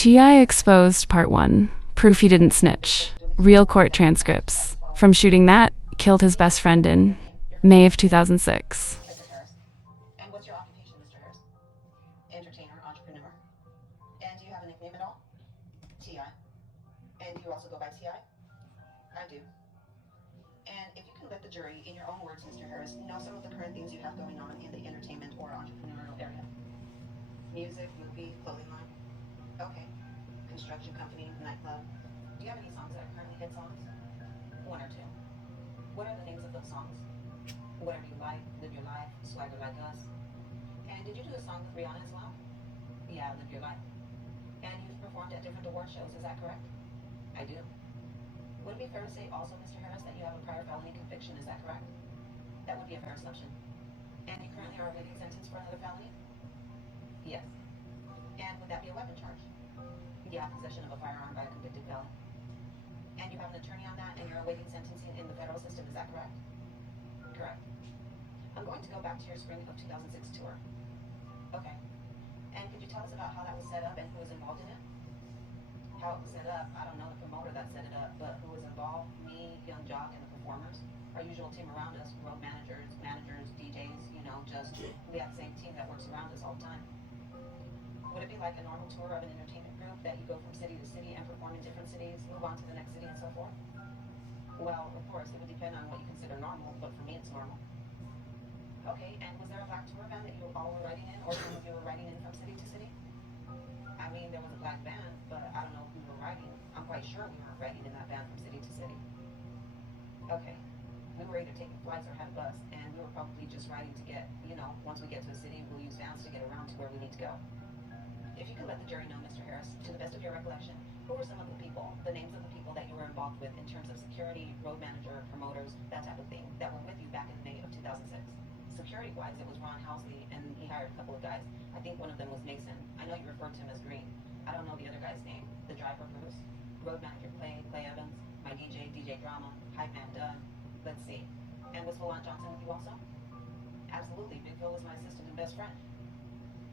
T.I. exposed Part 1. Proof he didn't snitch. Real court transcripts. From shooting that, killed his best friend in May of 2006. Mr. Harris. And what's your occupation, Mr. Harris? Entertainer, entrepreneur. And do you have a nickname at all? T.I. And do you also go by T.I.? I do. And if you can let the jury, in your own words, Mr. Harris, know some of the current things you have going on in the entertainment or entrepreneurial area. Music, movie, clothing line. Okay. Construction company, nightclub. Do you have any songs that are currently hit songs? One or two. What are the names of those songs? Whatever You Like, Live Your Life, Swagger Like Us. And did you do a song with Rihanna as well? Yeah, Live Your Life. And you've performed at different award shows, is that correct? I do. Would it be fair to say also, Mr. Harris, that you have a prior felony conviction, is that correct? That would be a fair assumption. And you currently are awaiting sentence for another felony? Yes. And would that be a weapon charge? Yeah, possession of a firearm by a convicted felon. And you have an attorney on that, and you're awaiting sentencing in the federal system, is that correct? Correct. I'm going to go back to your spring of 2006 tour. Okay. And could you tell us about how that was set up and who was involved in it? How it was set up, I don't know the promoter that set it up, but who was involved? Me, Young Jock, and the performers. Our usual team around us, road managers, DJs, just we have the same team that works around us all the time. Would it be like a normal tour of an entertainment group that you go from city to city and perform in different cities, move on to the next city and so forth? Well, of course, it would depend on what you consider normal, but for me it's normal. Okay, and was there a black tour van that you all were riding in, or some of you were riding in from city to city? I mean, there was a black van, but I don't know if we were riding. I'm quite sure we weren't riding in that van from city to city. Okay. We were either taking flights or had a bus, and we were probably just riding to get, once we get to a city, we'll use vans to get around to where we need to go. If you can let the jury know, Mr. Harris, to the best of your recollection, who were some of the people, the names of the people that you were involved with in terms of security, road manager, promoters, that type of thing, that were with you back in May of 2006? Security-wise, it was Ron Housley, and he hired a couple of guys. I think one of them was Mason. I know you referred to him as Green. I don't know the other guy's name. The driver, Bruce. Road manager, Clay Evans. My DJ Drama. Hype man, Doug. Let's see. And was Philon Johnson with you also? Absolutely. Big Phil was my assistant and best friend.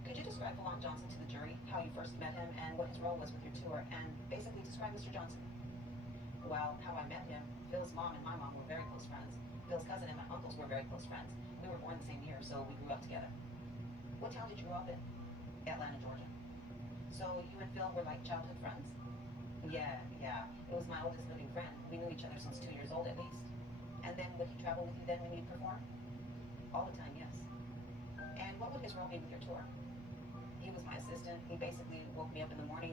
Could you describe Philon Johnson to the jury, how you first met him, and what his role was with your tour, and basically describe Mr. Johnson? Well, how I met him, Phil's mom and my mom were very close friends. Phil's cousin and my uncles were very close friends. We were born the same year, so we grew up together. What town did you grow up in? Atlanta, Georgia. So you and Phil were like childhood friends? Yeah. It was my oldest living friend. We knew each other since 2 years old at least. And then would he travel with you then when you'd perform? All the time, yes. And what would his role be with your tour? He was my assistant. He basically woke me up in the morning